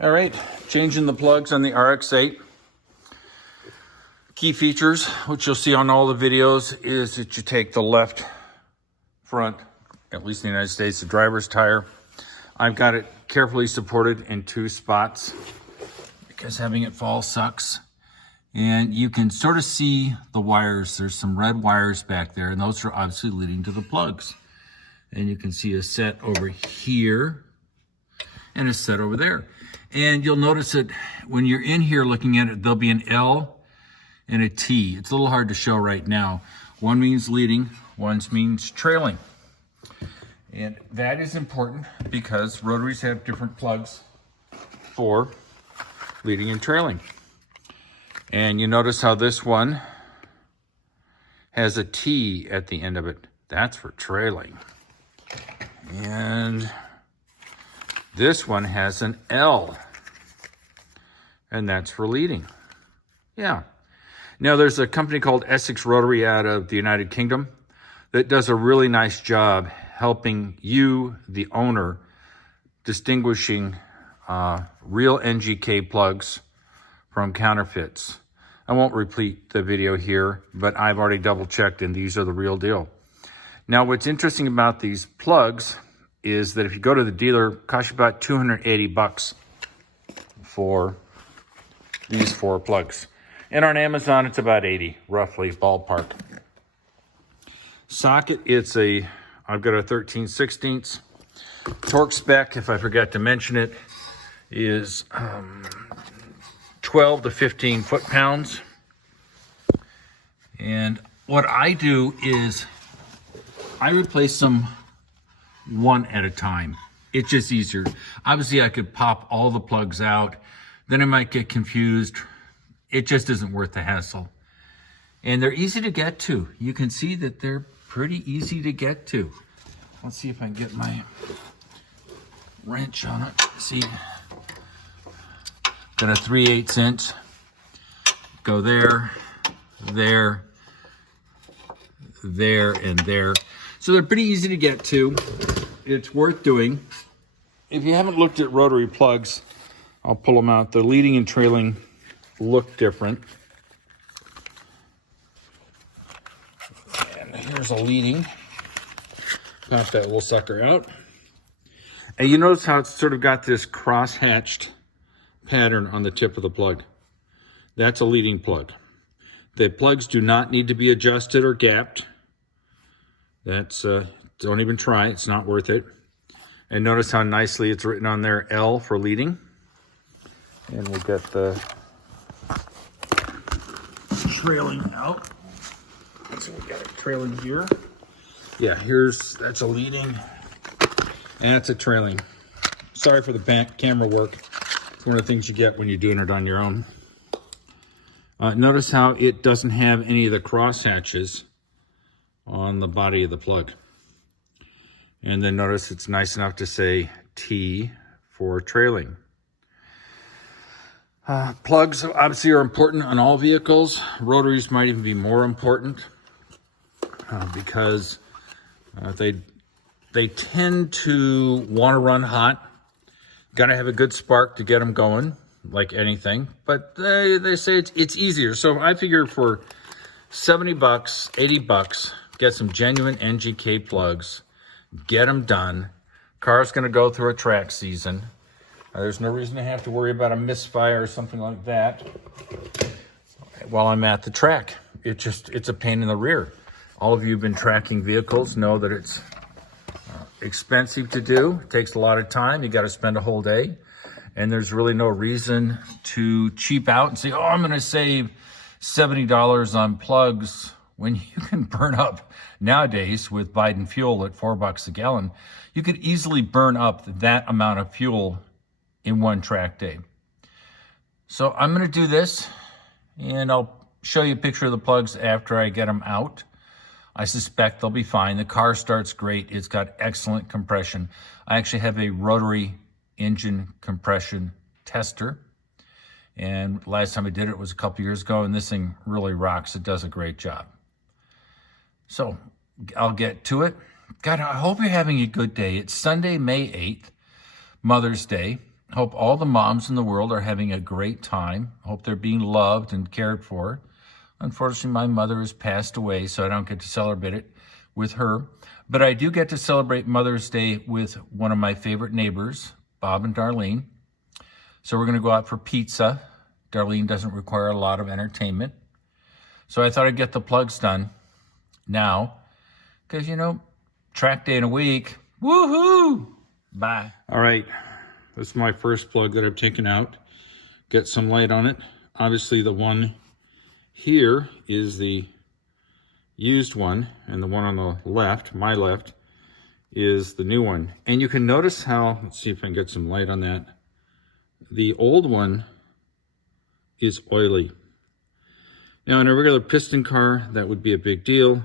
All right, changing the plugs on the RX8. Key features, which you'll see on all the videos, is that you take the left front, at least in the United States, the driver's tire. I've got it carefully supported in 2 spots because having it fall sucks. And you can sort of see the wires. There's some red wires back there, and those are obviously leading to the plugs. And you can see a set over here and a set over there. And you'll notice that when you're in here looking at it, there'll be an L and a T. It's a little hard to show right now. One means leading, one means trailing. And that is important because rotaries have different plugs for leading and trailing. And you notice how this one has a T at the end of it. That's for trailing. And this one has an L, and that's for leading. Yeah. Now, there's a company called Essex Rotary out of the United Kingdom that does a really nice job helping you, the owner, distinguishing real NGK plugs from counterfeits. I won't repeat the video here, but I've already double-checked, and these are the real deal. Now, what's interesting about these plugs is that if you go to the dealer, it costs you about $280 for these 4 plugs. And on Amazon, it's about $80, roughly, ballpark. Socket, I've got a 13/16. Torque spec, if I forgot to mention it, is 12 to 15 foot-pounds. And what I do is I replace them one at a time. It's just easier. Obviously, I could pop all the plugs out. Then I might get confused. It just isn't worth the hassle. And they're easy to get to. You can see that they're pretty easy to get to. Let's see if I can get my wrench on it. See, got a 3/8 inch. Go there, there, there, and there. So they're pretty easy to get to. It's worth doing. If you haven't looked at rotary plugs, I'll pull them out. The leading and trailing look different. And here's a leading. Pop that little sucker out. And you notice how it's sort of got this cross-hatched pattern on the tip of the plug. That's a leading plug. The plugs do not need to be adjusted or gapped. That's don't even try, it's not worth it. And notice how nicely it's written on there, L for leading. And we'll get the trailing out. So we got it trailing here. Yeah, that's a leading, and that's a trailing. Sorry for the back camera work. It's one of the things you get when you're doing it on your own. Notice how it doesn't have any of the cross hatches on the body of the plug. And then notice it's nice enough to say T for trailing. Plugs obviously are important on all vehicles. Rotaries might even be more important because they tend to want to run hot. Got to have a good spark to get them going, like anything. But they say it's easier. So I figure for $70, $80, get some genuine NGK plugs. Get them done. Car's going to go through a track season. There's no reason to have to worry about a misfire or something like that while I'm at the track. It's a pain in the rear. All of you who've been tracking vehicles know that it's expensive to do. It takes a lot of time. You got to spend a whole day. And there's really no reason to cheap out and say, oh, I'm going to save $70 on plugs when you can burn up nowadays with Biden fuel at $4 a gallon. You could easily burn up that amount of fuel in one track day. So I'm going to do this, and I'll show you a picture of the plugs after I get them out. I suspect they'll be fine. The car starts great. It's got excellent compression. I actually have a rotary engine compression tester. And last time I did it was a couple years ago, and this thing really rocks. It does a great job. So I'll get to it. God, I hope you're having a good day. It's Sunday, May 8th, Mother's Day. Hope all the moms in the world are having a great time. Hope they're being loved and cared for. Unfortunately, my mother has passed away, so I don't get to celebrate it with her. But I do get to celebrate Mother's Day with one of my favorite neighbors, Bob and Darlene. So we're going to go out for pizza. Darlene doesn't require a lot of entertainment. So I thought I'd get the plugs done now. Because, you know, track day in a week. Woohoo! Bye. All right. This is my first plug that I've taken out. Get some light on it. Obviously, the one here is the used one, and the one on the left, my left, is the new one. And you can notice how, let's see if I can get some light on that. The old one is oily. Now, in a regular piston car, that would be a big deal.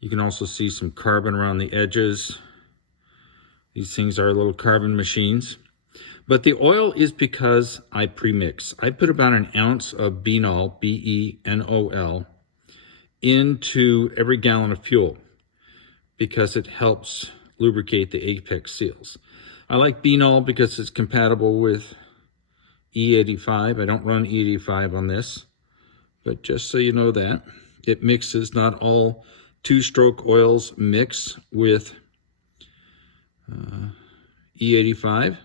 You can also see some carbon around the edges. These things are little carbon machines. But the oil is because I premix. I put about an ounce of Benol, B-E-N-O-L, into every gallon of fuel because it helps lubricate the apex seals. I like Benol because it's compatible with E85. I don't run E85 on this, but just so you know that, it mixes. Not all two-stroke oils mix with E85.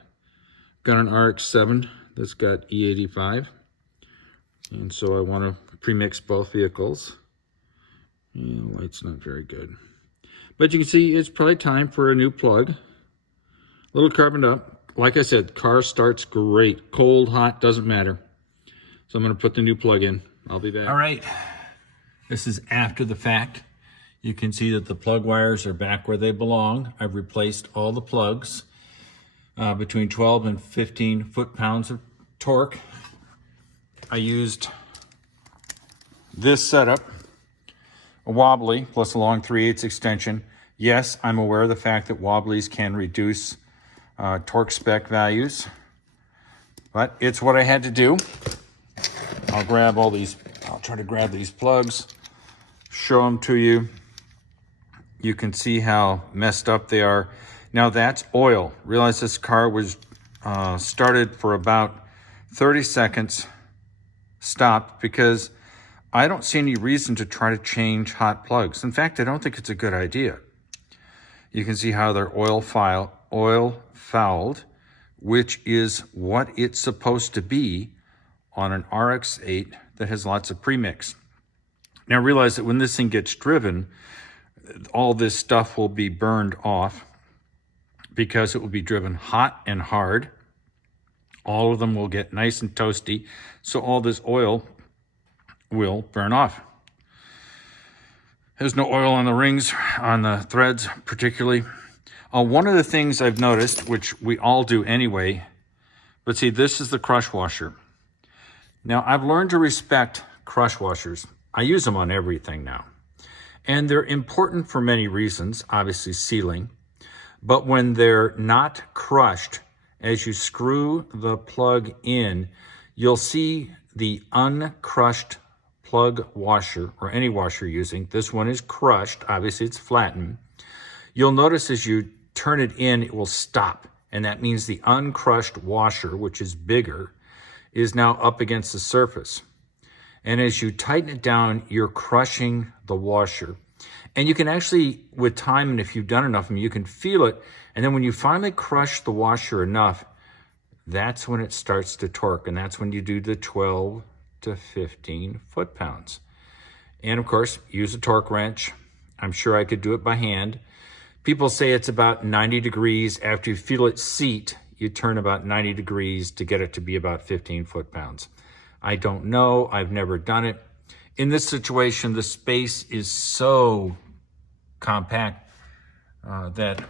Got an RX-7 that's got E85, and so I want to premix both vehicles. And the light's not very good, but you can see it's probably time for a new plug. A little carboned up. Like I said, car starts great. Cold, hot, doesn't matter. So I'm going to put the new plug in. I'll be back. All right, this is after the fact. You can see that the plug wires are back where they belong. I've replaced all the plugs. Between 12 and 15 foot-pounds of torque. I used this setup, a wobbly plus a long 3/8 extension. Yes, I'm aware of the fact that wobblies can reduce torque spec values, but it's what I had to do. I'll try to grab these plugs, show them to you. You can see how messed up they are. Now that's oil. Realize this car was started for about 30 seconds, stopped, because I don't see any reason to try to change hot plugs. In fact, I don't think it's a good idea. You can see how they're oil fouled, which is what it's supposed to be on an RX8 that has lots of premix. Now realize that when this thing gets driven, all this stuff will be burned off, because it will be driven hot and hard. All of them will get nice and toasty, so all this oil will burn off. There's no oil on the rings, on the threads particularly. One of the things I've noticed, which we all do anyway, but see, this is the crush washer. Now, I've learned to respect crush washers. I use them on everything now. And they're important for many reasons, obviously sealing. But when they're not crushed, as you screw the plug in, you'll see the uncrushed plug washer, or any washer you're using. This one is crushed. Obviously, it's flattened. You'll notice as you turn it in, it will stop. And that means the uncrushed washer, which is bigger, is now up against the surface. And as you tighten it down, you're crushing the washer. And you can actually, with time, and if you've done enough, you can feel it. And then when you finally crush the washer enough, that's when it starts to torque. And that's when you do the 12 to 15 foot-pounds. And of course, use a torque wrench. I'm sure I could do it by hand. People say it's about 90 degrees. After you feel it seat, you turn about 90 degrees to get it to be about 15 foot-pounds. I don't know. I've never done it. In this situation, the space is so compact that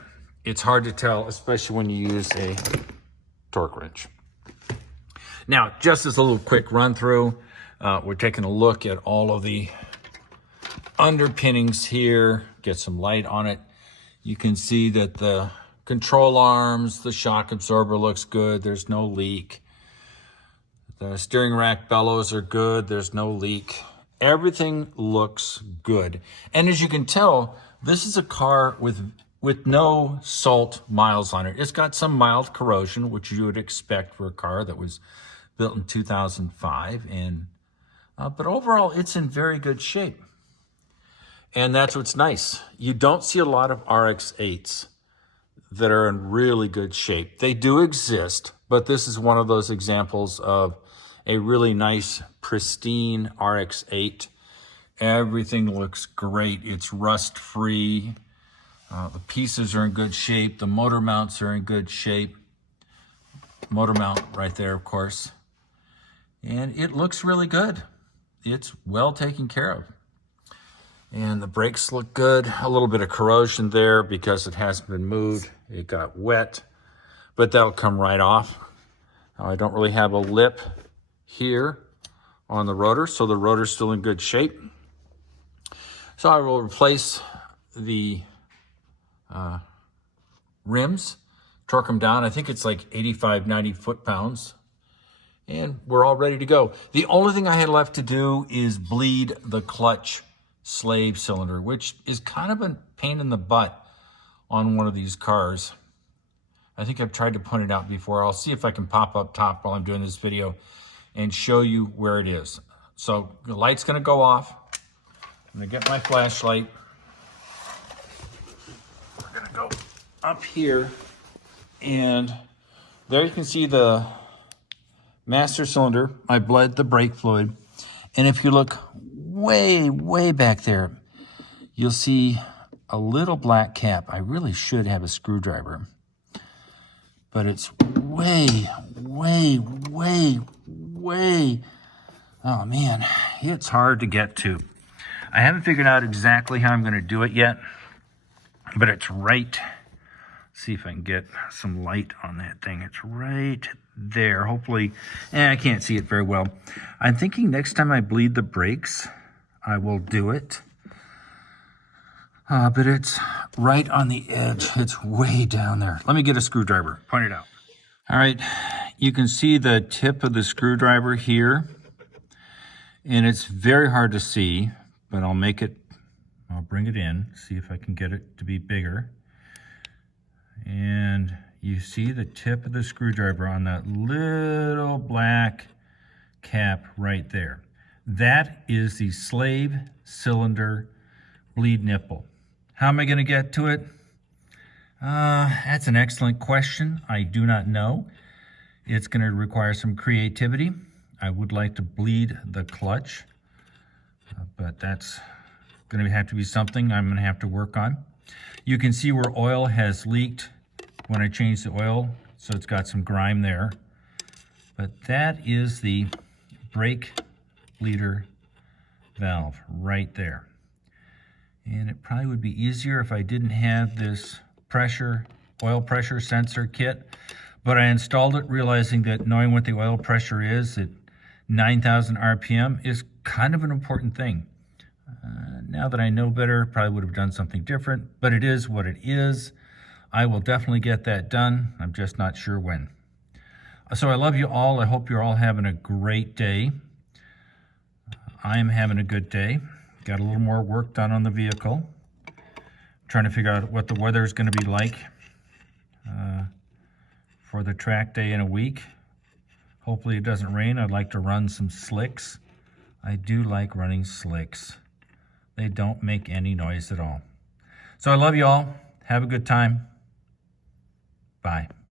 it's hard to tell, especially when you use a torque wrench. Now, just as a little quick run through, we're taking a look at all of the underpinnings here, get some light on it. You can see that the control arms, the shock absorber looks good. There's no leak. The steering rack bellows are good. There's no leak. Everything looks good. And as you can tell, this is a car with with no salt miles on it. It's got some mild corrosion, which you would expect for a car that was built in 2005. But overall, it's in very good shape. And that's what's nice. You don't see a lot of RX-8s that are in really good shape. They do exist, but this is one of those examples of a really nice, pristine RX-8. Everything looks great. It's rust-free. The pieces are in good shape. The motor mounts are in good shape. Motor mount right there, of course. And it looks really good. It's well taken care of. And the brakes look good. A little bit of corrosion there because it hasn't been moved. It got wet, but that'll come right off. I don't really have a lip here on the rotor, so the rotor's still in good shape. So I will replace the rims, torque them down. I think it's like 85, 90 foot-pounds. And we're all ready to go. The only thing I had left to do is bleed the clutch slave cylinder, which is kind of a pain in the butt on one of these cars. I think I've tried to point it out before. I'll see if I can pop up top while I'm doing this video and show you where it is. So the light's gonna go off. I'm gonna get my flashlight. We're gonna go up here, and there you can see the master cylinder. I bled the brake fluid. And if you look way, way back there, you'll see a little black cap. I really should have a screwdriver, but it's way, way, way, way, oh man, it's hard to get to. I haven't figured out exactly how I'm gonna do it yet, but it's right, see if I can get some light on that thing. It's right there, hopefully. I can't see it very well. I'm thinking next time I bleed the brakes, I will do it. But it's right on the edge. It's way down there. Let me get a screwdriver, point it out. All right, you can see the tip of the screwdriver here, and it's very hard to see, but I'll bring it in, see if I can get it to be bigger. And you see the tip of the screwdriver on that little black cap right there. That is the slave cylinder bleed nipple. How am I going to get to it? That's an excellent question. I do not know. It's going to require some creativity. I would like to bleed the clutch, but that's going to have to be something I'm going to have to work on. You can see where oil has leaked when I changed the oil, so it's got some grime there. But that is the brake bleeder valve right there. And it probably would be easier if I didn't have this oil pressure sensor kit, but I installed it realizing that knowing what the oil pressure is at 9,000 RPM is kind of an important thing. Now that I know better, probably would have done something different, but it is what it is. I will definitely get that done. I'm just not sure when. So I love you all. I hope you're all having a great day. I am having a good day. Got a little more work done on the vehicle. Trying to figure out what the weather is going to be like for the track day in a week. Hopefully it doesn't rain. I'd like to run some slicks. I do like running slicks. They don't make any noise at all. So I love you all. Have a good time. Bye.